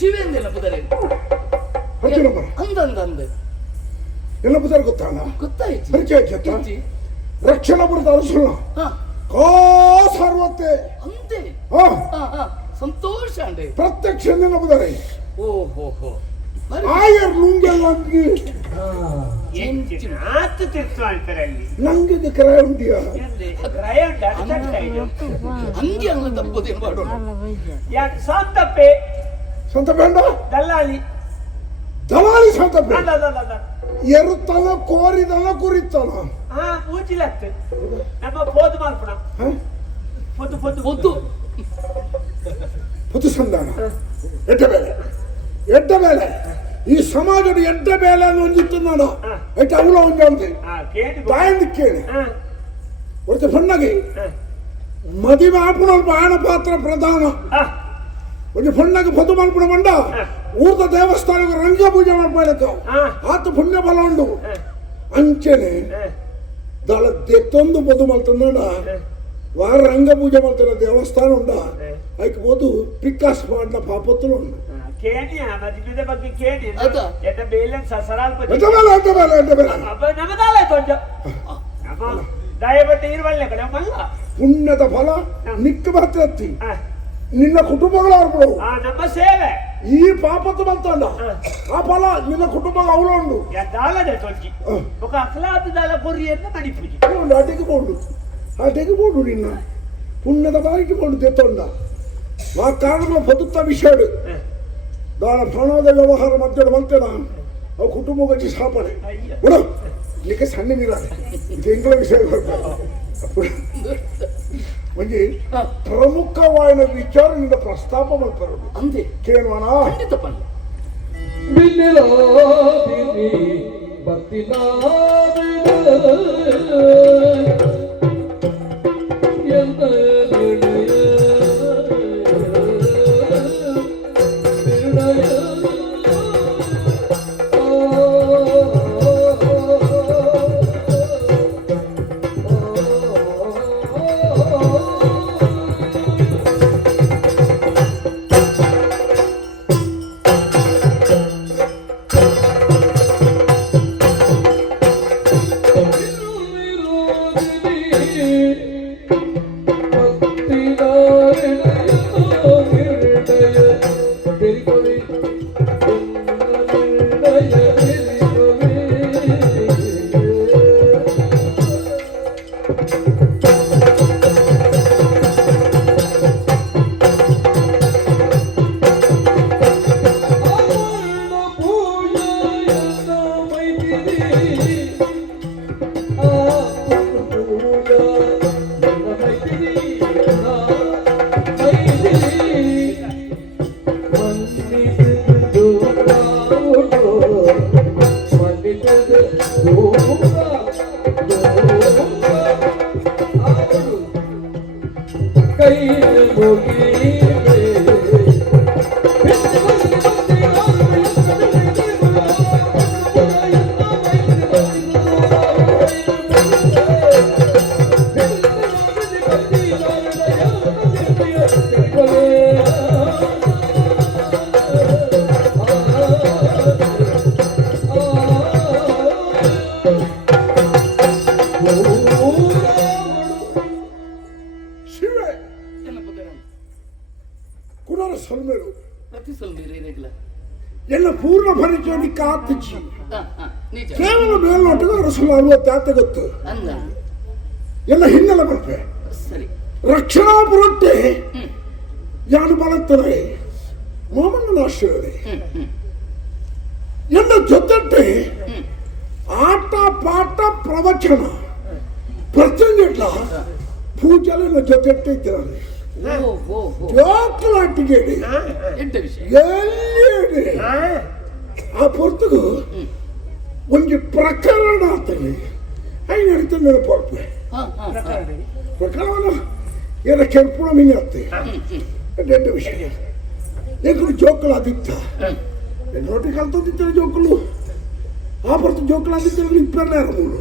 ಶಿವೇಂದ್ರ ಪುದರೆ ಅಂದ ಎಲ್ಲ ಪುದರ್ ಗೊತ್ತಾಗ ಗೊತ್ತಾಯ್ತು ಪರಿಚಯ ರಕ್ಷಣಾ ಬುರದ ಅರಸು ಕಾ ಸಾರ್ವತ್ತೆ ಅಂತೆ ಸಂತೋಷ ಅಂಡೆ ಪ್ರತ್ಯಕ್ಷ ಬುದರೆ ಓಹೋ ಆಯರ್ ನುಂಗೆಲ್ಲ ನಂಗೆ ಕ್ರಯ ಉಂಟಿಯಾ ಹಂಗೆ ಅಲ್ಲ ತಪ್ಪದೇನು ಮಾಡೋಣ ಸಂತಪ್ಪೆ ಸಂತಪೇಂಡ ದಲ್ಲಾಳಿ ಸಂತಪೆ ಎರುತ್ತನ ಕೋರಿದನ ಕುರಿತನ ಪೂಜಿಲತ್ತೆ ನಮ್ಮ ಪೋದು ಮಾಡ್ಪಣ ಪುತು ಸಂಧಾನ ಎಡ್ಡ ಬೇಲೆ ಈ ಸಮಾಜದ ಎಡ್ಡ ಬೇಲೆ ಒಂದಿತ್ತು ನಾನು ಐತೆ ಅವಳ ಒಂದೇ ಬಾಯಿಂದ ಕೇಳಿ ಹೊರತು ಬಣ್ಣಗೆ ಮದುವೆ ಆಪುಣ ಬಾಣ ಪಾತ್ರ ಪ್ರಧಾನ ಒಂದು ಬಣ್ಣಗೆ ಪದು ಮಲ್ಪುಣ ಮಂಡ ಊರ್ದ ದೇವಸ್ಥಾನಕ್ಕೆ ರಂಗ ಪೂಜೆ ಮಾಡ್ಬೇಕು ಆತ ಪುಣ್ಯ ಬಲ ಉಂಡು ಅಂಚೆನೆ ದಳ ತೆತ್ತೊಂದು ಪದು ಮಲ್ತಂದ ವಾರ ರಂಗ ಪೂಜೆ ಮಾಡ್ತಾರ ದೇವಸ್ಥಾನ ಉಂಡ ಅದಕ್ಕೆ ಬೋದು ಪಿಕ್ಕಾಸ್ ಮಾಡಿದ ಪಾಪತ್ತಲು ಉಂಡು ಮದುವೆ ಬಗ್ಗೆ ಕೇಳಿ ಎಟ್ಟ ಬೇಲೆ ಸಸರಾಲ್ ದಯವಿಟ್ಟು ಇರುವಲ್ಲ ಕಡೆ ಮಲ್ಲ ಪುಣ್ಯದ ಫಲ ನಿಕ್ಕ ಬರ್ತತಿ ನಿನ್ನ ಕುಟುಂಬಗಳವ್ರು ನಮ್ಮ ಸೇವೆ ಈ ಪಾಪತ್ತು ಬಂತಲ್ಲ ಆ ಫಲ ನಿನ್ನ ಕುಟುಂಬ ಅವಳು ಉಂಡು ದಾಲದೆ ತೊಂಜಿ ఒక ಅಖಲಾದ ದಾಲ ಕೊರಿಯನ್ನ ನಡಿಪುಜಿ ಅಟೆಗೆ ಬೋಡು ನಿನ್ನ ಪುಣ್ಯದ ಬಾಯಿಗೆ ಬೋಡು ತೆತ್ತೊಂಡ ಆ ಕಾರಣಗಳ ಬದುತ್ತ ವಿಷಯ ದಾನ ಪ್ರಾಣದ ವ್ಯವಹಾರ ಮಧ್ಯೆ ಬಂತೇನ ಅವು ಕುಟುಂಬ ಬಗ್ಗೆ ಸ್ಥಾಪನೆ ಬಿಡು ಇದಕ್ಕೆ ಸಣ್ಣ ನೀರ ಎಂಗಳ ವಿಷಯ म्हणजे ಪ್ರಮುಖವಾದ ವಿಚಾರ ನಿಂದ ಪ್ರಸ್ತಾಪ ಮಾಡ್ತಾರೋದು ಅಂತೆ ಕೇಳೋಣ ಖಂಡಿತಪ್ಪ ಬಿನ್ನಿಲೋ ಬಿನ್ನಿ ಬತ್ತಿನಾ ಎಂತ ಎಲ್ಲ ಪೂರ್ಣ ಪರಿಚಯ ಕಾತಿಚ್ಚಿ ಕೇವಲ ಮೇಲ್ನೋಟದ ಅರಸಲು 60 ಗೊತ್ತು ಎಲ್ಲ ಹಿನ್ನೆಲೆ ಬರ್ತೆ ರಕ್ಷಣಾ ಪುರಟ್ಟೆ ಯಾನು ಬಲತ್ತನೆ ಮಾಮನ ಆಶ್ರಯ ಎಲ್ಲ ಜೊತೆ ಆಟ ಪಾಠ ಪ್ರವಚನ ಪ್ರತಿಯೊಂದಿಲ್ಲ ಪೂಜೆಲ್ಲ ಜೊತೆ ಇದ್ದಾರೆ ಜೋಕಲಾಟಿಗೆ ಎಲ್ಲಿ ಆ ಪುರ್ತಗೂ ಒಂದು ಪ್ರಕರಣ ಆಗ್ತದೆ ಹಾಗೆ ನಡೀತ ನೆನಪಡ್ತದೆ ಪ್ರಕರಣ ಏನ ಕೆಂಪುಣ ಮೀನು ಆಗ್ತದೆ ದೊಡ್ಡ ವಿಷಯ ಏಕರು ಜೋಕಲಾದಿತ್ತ ನೋಟಿ ಕಲ್ತಿದ್ದಾರೆ ಜೋಕಲು ಆ ಬರ್ತ ಜೋಕಲಾದಿದ್ದರೆ ಇಪ್ಪನ್ನೇರ ಮೂರು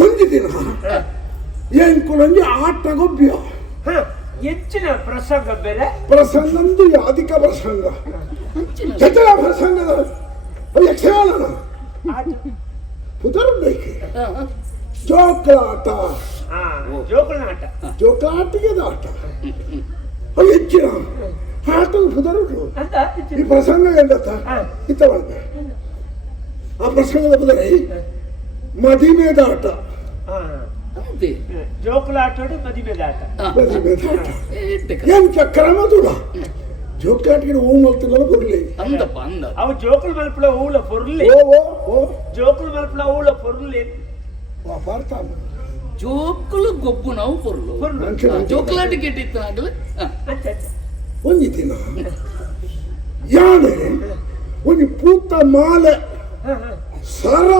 ಒಂದು ದಿನ ಎಂಕುಲಂಜಿ ಆಟ ಗೊಬ್ಬ್ಯ ಹೆಚ್ಚಿನ ಪ್ರಸಂಗ ಬೇರೆ ಪ್ರಸಂಗಂದು ಅಧಿಕ ಪ್ರಸಂಗ ಅಂಚಿನ ಚಚಲ ಪ್ರಸಂಗದ ಯಕ್ಷಗಾನ ಅದು ಪುದರ್ಬೇಕು ಹಾ, ಹಾ. ಜೋಕಲಾಟ ಜೋಕುಳಾಟ ಜೋಕಲಾಟಿಗೆ ಆಟ ಹೆಚ್ಚಿನ ಆಟದ ಪುದರುಡು ಅಂತ ಈ ಪ್ರಸಂಗ ಎಂದತ್ತ ಇತ್ತವಳ್ಗ ಆ ಪ್ರಸಂಗದ ಪುದರೆ ಮದಿಮೆದ ಆಟ ಅಂತೆ. ಜೋಕುಳಾಟ ಮದುವೆದಾಟ ಮದಿಮೆದ ಆಟ ಏಟಕ. ಏನ್ ಚಕ್ರಮದುಡ ಜೋಕಲಾಟಿಗೆ ಹೂ ಮಲ್ತಿಲ್ಲ ಬರಲಿ ಅಂದಪ್ಪ ಅಂದ ಅವು ಜೋಕುಳು ಮಲ್ಪಳ ಹೂಳ ಪೊರ್ಲಿ ಓ ಓ ಓ ಜೋಕುಳು ಮಲ್ಪಳ ಹೂಳ ಪೊರ್ಲಿ ಪಾರ್ಥ ಜೋಕುಲು ಗೊಬ್ಬು ನಾವು ಪೊರ್ಲು ಪೊರ್ಲು ಜೋಕುಲ ಟಿಕೆಟ್ ಇತ್ತು ಆಗಲೇ ಅಂತ ಒಂದು ದಿನ ಯಾನೆ ಒಂದು ಪೂತ ಮಾಲೆ ಸರ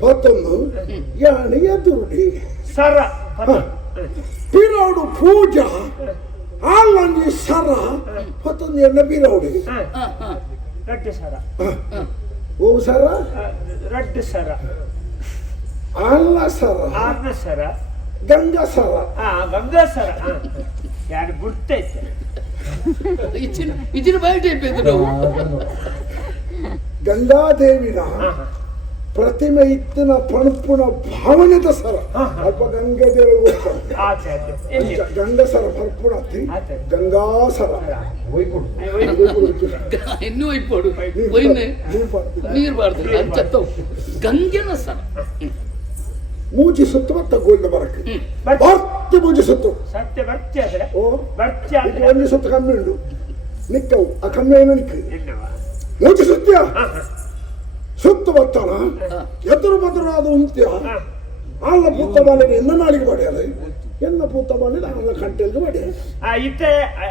ಪತ್ತೊಂದು ಯಾನೆ ಎದುರುಡಿ ಸರ ಪಿರೋಡು ಪೂಜಾ ಆಲ್ಲಂಜಿ ಸರ ಪತ್ತೊಂದು ಎಣ್ಣ ಪಿರೋಡಿ ರಡ್ಡು ಸರ ಓ ಸರ ರಡ್ಡು ಸರ ಆಲ್ಲ ಸರ ಆರ್ನ ಸರ ಗಂಗಾ ಸರ ಗಂಗಾ ಸರ ಯಾರು ಬಿಡ್ತೈತೆ ಇಚಿನ ಬಯಟ ಇದ್ದು ಗಂಗಾದೇವಿನ ಪ್ರತಿಮೆ ಇತ್ತಿನ ಪಣಪುಣ ಭಾವನೆದ ಸರ ಅಲ್ಪ ಗಂಗಾದೇವಿ ಗಂಗಸರ ಪರ್ಪುಣತಿ ಗಂಗಾಸರ ಇನ್ನೂ ಇಪ್ಪೋಡು ಒಯ್ನೆ ನೀರು ಬಾರ್ದು ಅಂಚತ್ತವು ಗಂಗೆನ ಸರ ಮೂಜಿ ಸುತ್ತು ಮತ್ತ ಗೋಲ್ದ ಬರಕ್ಕೆ ಬರ್ತಿ ಮೂಜಿ ಸುತ್ತು ಸತ್ಯ ಬರ್ತಿ ಆದ್ರೆ ಓ ಬರ್ತಿ ಈಗ ಒಂದು ಸುತ್ತು ಕಮ್ಮಿ ಉಂಡು ನಿಕ್ಕವು ಆ ಕಮ್ಮಿ ಏನೋ ನಿಕ್ಕ ಎನ್ನವ ಮೂಜಿ ಸುತ್ಯ ಸುತ್ತು ಬರ್ತಾನ ಎದುರು ಬದುರಾದ ಉಂತ್ಯ ಆಲ್ಲ ಪೂತ ಬಾಲಿಗೆ ಎನ್ನ ನಾಳಿಗೆ ಬಡಿಯಲ್ಲ ಎನ್ನ ಪೂತ ಬಾಲಿಗೆ ಆಲ್ಲ ಕಂಟೆಲ್ಗೆ ಬಡಿಯ ಇತ್ತೆ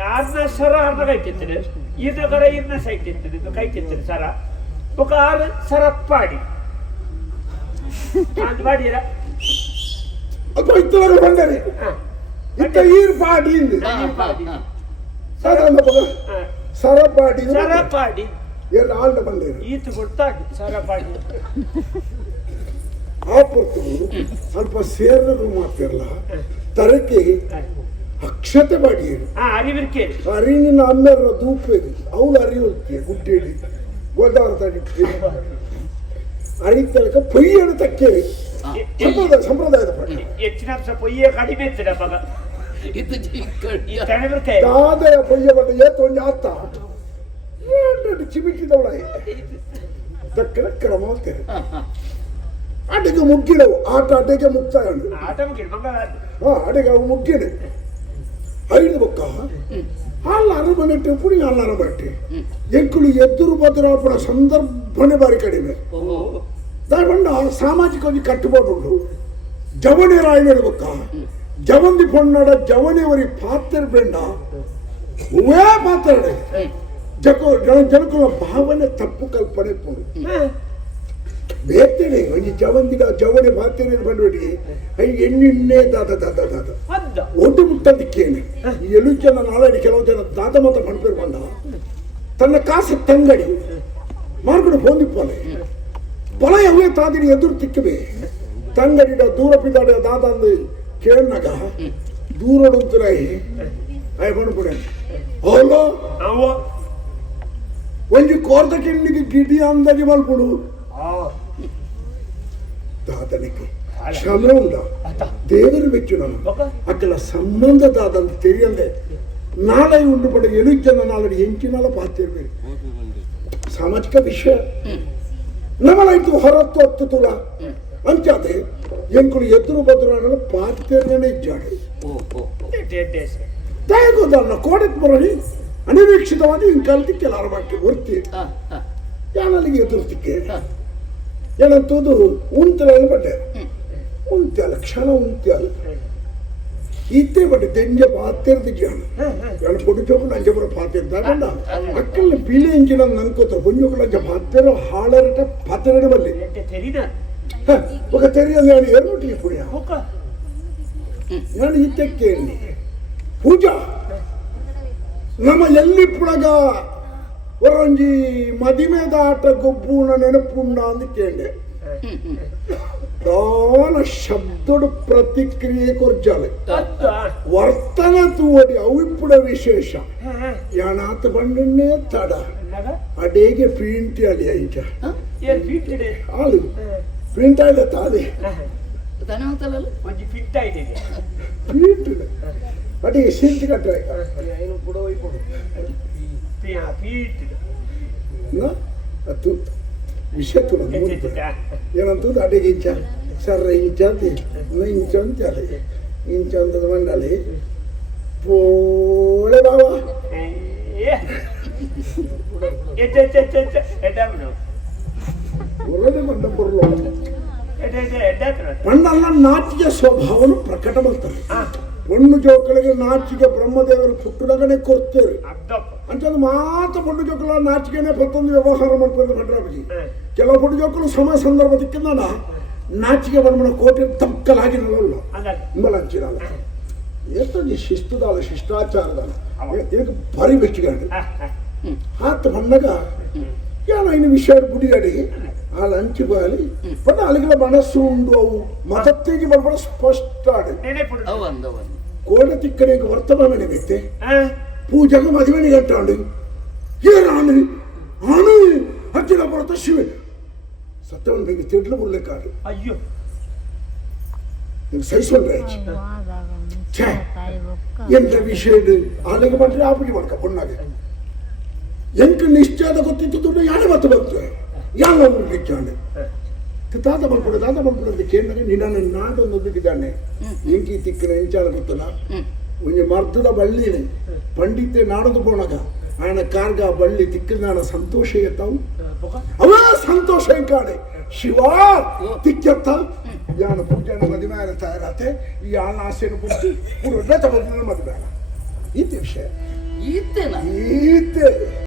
ಆರ್ನ ಸರ ಆರ್ನ ಕೈ ಕೆತ್ತಿದೆ ಇದು ಕರ ಇನ್ನ ಸೈ ಕೆತ್ತಿದೆ ಇದು ಕೈ ಕೆತ್ತಿದೆ ಸರ ఒక ఆరు సరప్పాడి ಅದು ಬಾಡಿರ ಅಲ್ಪ ಇತ್ತವರೆ ಬಂದರೆ ಇತ್ತ ಈರ್ ಪಾಡಿ ಸಾಧಾರಣ ಸರಪಾಡಿ ಸರಪಾಡಿ ಎರಡು ಆಳ್ನ ಬಂದೇರು ಈತು ಕೊಡ್ತಾಡಿ ಸರಪಾಡಿ ಆ ಪುರ್ತು ಸ್ವಲ್ಪ ಸೇರರು ಮಾಡ್ತಿರಲ್ಲ ತರಕ್ಕೆ ಅಕ್ಷತೆ ಬಾಡಿಯರು ಅರಿವಿರ್ಕೆ ಅರಿವಿನ ಅಮ್ಮೆರ ದೂಪೇದು ಅವಳು ಅರಿಯುತ್ತೆ ಗುಡ್ಡೇಡಿ ಗೋದಾವರ ತಡಿಟ್ಟು ಅರಿತಲಕ ಪೊಯ್ಯನು ತಕ್ಕೇರಿ ಸಂಪ್ರದಾಯದ ಪಟ್ಟ ಹೆಚ್ಚಿನ ಅಂಶ ಪೊಯ್ಯೆ ಕಡಿಮೆ ಇರ್ತದೆ ಮಗ ಇದು ತಣಬಿರ್ಕೆ ದಾದಯ ಪೊಯ್ಯ ಬಟ್ಟ ಏತೊಂದು ಆತ ಚಿಮಿಕಿದವಳ ದಕ್ಕನ ಕ್ರಮ ಅಂತಾರೆ ಅಡಿಗೆ ಮುಗ್ಗಿನವು ಆಟ ಅಡಿಗೆ ಮುಕ್ತಾಯ ಆಟ ಮುಗಿದ ಮಗ ಅಡಿಗೆ ಅವು ಮುಗ್ಗಿನ ಐದು ಬೊಕ್ಕ ಹಾಲು ಅರಮನೆಟ್ಟು ಪುಡಿ ಹಾಲು ಅರಮನೆಟ್ಟಿ ಎಂಕುಳು ಎದುರು ಬದಲಾಪಣ ಸಂದರ್ಭನೆ ಬಾರಿ ಕಡಿಮೆ ದಾಯಕೊಂಡ ಸಾಮಾಜಿಕವಾಗಿ ಕಟ್ಟುಪಾಡು ಜವಣಿ ರಾಯನ ಬೊಕ್ಕ ಜವಂದಿ ಪೊನ್ನಡ ಜವಣಿಯವರಿ ಪಾತ್ರ ಬೆಂಡ ಹೂವೇ ಪಾತ್ರ ಜನಕುಲ ಭಾವನೆ ತಪ್ಪು ಕಲ್ಪನೆ ಪೋಡು ಬೇತೇನೆ ಒಂಜಿ ಜವಂದಿನ ಜವಣಿ ಪಾತ್ರ ಬಂದ್ಬಿಡಿ ಎಣ್ಣೆ ದಾದ ದಾದ ದಾದ ಒಟ್ಟು ಮುಟ್ಟದಿಕ್ಕೇನೆ ಎಲು ಜನ ನಾಳೆ ಕೆಲವು ಜನ ದಾದ ಮತ ಪಂಪೇರು ಬಂದ ತನ್ನ ಕಾಸು ತಂಗಡಿ ಮಾರ್ಗಡು ಹೊಂದಿಪ್ಪನೆ ಪಲಯವೇ ತಾದಿನಿ ಎದುರು ತಿಕ್ಕಬೇ ತಂಗಡಿಡ ದೂರ ಪಿದಾಡ ದಾದಂದು ಕೇಳನಾಗ ದೂರಡುತ್ತಲಾಯಿ ಅಯ್ಯ ಬಂದ್ಬಿಡೆ ಅವಳು ಒಂಜಿ ಕೋರ್ದ ಕಿಂಡಿಗೆ ಗಿಡಿ ಅಂದಾಜಿ ಮಲ್ಪುಡು ದಾದನಿಗೆ ಕ್ಷಮೆ ಉಂಡ ದೇವರು ಮೆಚ್ಚು ನಮ್ಮ ಅಕ್ಕಲ ಸಂಬಂಧದಾದಂತ ತೆರಿಯಂದೆ ನಾಳೆ ಉಂಡು ಪಡ ಎಲು ಜನ ನಾಳೆ ಹೆಂಚಿನಾಲ ಪಾತಿರ್ಬೇಕು ಸಾಮಾಜಿಕ ವಿಷಯ ನಮ್ಮಲಾಯ್ತು ಹೊರತ್ತು ಹತ್ತು ತುಲ ಅಂಚಾದೆ ಎಂಕುಳು ಎದುರು ಬದುರಾಡಲು ಪಾತಿರ್ನೇ ಇಜ್ಜಾಡೆ ದಯಗೋದನ್ನ ಕೋಡಕ್ ಬರೋಣಿ ಅನಿರೀಕ್ಷಿತವಾಗಿ ಇಂಕಲ್ತಿ ಕೆಲವು ಮಾಡ್ತಿ ಹೊರ್ತಿ ಯಾನಲ್ಲಿಗೆ ಎದುರ್ತಿಕ್ಕೆ ಏನಂತದ್ದು ಉಂತಲ ಬಟ್ಟೆ ಉಂತ್ಯಲ್ಲ ಕ್ಷಣ ಉಂತ್ಯಲ್ಲ ಇತ್ತೇ ಬಟ್ಟೆ ತೆಂಜ ಪಾತಿರ್ದಿ ಜಾಣ ಯಾನ పొడిచోకు నంజపుర పాతిర్దాకండ అక్కల్ని పీలే ఇంచిన నన్కోత కొంచెం లంజ పాతిర హాళరట పాతిరడ బల్లి ఒక తెరియని నేను ఏర్నోటి ఇప్పుడు నేను ఇత్తెక్కేండి పూజ ನಮ್ಮ ಎಲ್ಲಿಪ್ಪುಡಗ ಒರಂಜಿ ಮದಿ మీద ಆಟ ಗೊಬ್ಬುನ ನೆನಪುಂಡ ಅಂದು ಕೇಂಡೆ दान शब्दोड प्रतिक्रिये करजाले ಅತ್ತ वರ್ತन तूवडी अविपुड विशेष यानात बंडने तड ನಗ अडेगे प्रिंट आली आईच्या ಏನ್ ಫಿಟ್ ಇದೆ आली प्रिंट आले ताले ತಾನೇ ಹೋಗ್ತಲ್ಲ ಒಂಜಿ ಫಿಟ್ ಆಯ್ತು प्रिंट अडे सिंट कट्टाय ಫಿಟ್ ना तू विषय तुला ಏನಂತ ಅಡಿಗೆ ಇಂಚ ಸರ್ರ ಇಂಚ ಅಂತ ಇಂಚ ಅಂತ ಹೇಳಿ ಇಂಚ ಅಂತ ಮಂಡಳಿ ಪೋಳೆ ಬಾವ ಒಳ್ಳೆ ಮಂಡ ಬರಲು ಪಣ್ಣಲ್ಲ ನಾಚಿಕೆ ಸ್ವಭಾವನು ಪ್ರಕಟ ಮಾಡ್ತಾರೆ ಪಣ್ಣು ಜೋಕಳಿಗೆ ನಾಚಿಕೆ ಬ್ರಹ್ಮದೇವರು ಪುಟ್ಟಡಗನೆ ಕೊಡ್ತೇವೆ ಅಂತಂದು ಮಾತ್ರ ಪಣ್ಣು ಜೋಕಳ ನಾಚಿಕೆನೆ ಪ್ರತಿಯೊಂದು ವ್ಯವಹಾರ ಮಾಡ್ಕೊಂಡು ಭಟ್ರಾಪಜಿ ಕೆಲವು ಪಣ್ಣು ಜೋಕಲು ಸಮಯ ಸಂದರ್ಭ ದಿಕ್ಕಿಂದ ನಾಚಿಕೆ ಬಂದ್ಬಿಡ ಕೋಟೆ ತಕ್ಕಲಾಗಿರಲ್ಲ ಇಂಬಲಂಚಿರಲ್ಲ ಎಷ್ಟೊಂದು ಶಿಸ್ತುದಾಲ ಶಿಷ್ಟಾಚಾರದಾಲ ಇದಕ್ಕೆ ಭಾರಿ ಬೆಚ್ಚಿಗಾಡಿ ಹಾತ್ ಬಂದಾಗ ಏನೋ ಇನ್ನು ವಿಷಯ ಬುಡಿಗಾಡಿ ಆ ಲಂಚ್ ಬಾಲಿ ಬಟ್ ಅಲ್ಲಿಗೆಲ್ಲ ಮನಸ್ಸು ಉಂಡು ಅವು ಮತತ್ತಿಗೆ ಬರ್ಬಡ ಸ್ಪಷ್ಟ ಆಡಿ ಕೋಟೆ ತಿಕ್ಕನಿಗೆ ವರ್ತಮಾನ ನಿಮಿತ್ತೆ ಪೂಜೆಗೆ ಮದುವೆ ಗಂಟಾಂಡು ಏನಾನು ಆನು ಹಚ್ಚಿನ ಬರುತ್ತ ಶಿವೆ ಸತ್ತವನ್ ಬೇಗ ತಿಡ್ಲು ಬಿಡ್ಲಿಕ್ಕಾಡು ಅಯ್ಯೋ ಸಹಿಸ್ಕೊಂಡ್ರೆ ಛೇ ಎಂತ ವಿಷಯ ಅಲ್ಲಿಗೆ ಬಂದ್ರೆ ಆಪುಜಿ ಮಾಡ್ಕ ಪುಣ್ಣಾಗೆ ಎಂಟು ನಿಶ್ಚಯದ ಗೊತ್ತಿತ್ತು ದುಡ್ಡು ಯಾರು ಮತ್ತೆ ಬರ್ತವೆ ಯಾವ ರಿಚ್ಚಾಂಡೆ ತಾತ ಬಲ್ಪುಡ ಕೇಂದ್ರ ನಿನ್ನ ನಾಡೊಂದಿದ್ದಾನೆ ಎಂಕಿ ತಿಕ್ಕನ ಎಂಚಾಲ ಗೊತ್ತಲ್ಲ ಒಂದು ಮರ್ದದ ಬಳ್ಳಿನೇ ಪಂಡಿತೆ ನಾಡದು ಪೋಣಗ ఆయన ಕಾರ್ಗ ಬಳ್ಳಿ ತಿಕ್ಕಿದ ಸಂತೋಷ ಎತ್ತಾವು ಅವೇ ಸಂತೋಷ ಕಾಡೆ ಶಿವ ತಿಕ್ಕೆತ್ತ ಯಾನ ಪೂಜೆನ ಮದುವೆ ತಯಾರತೆ ಈ ಯಾನ ಆಸೆನ ಬುದ್ಧಿ ಪೂರ್ವ ಮದುವೆ ಈತೆ ವಿಷಯ ಈತೇನಾ ಈತೆ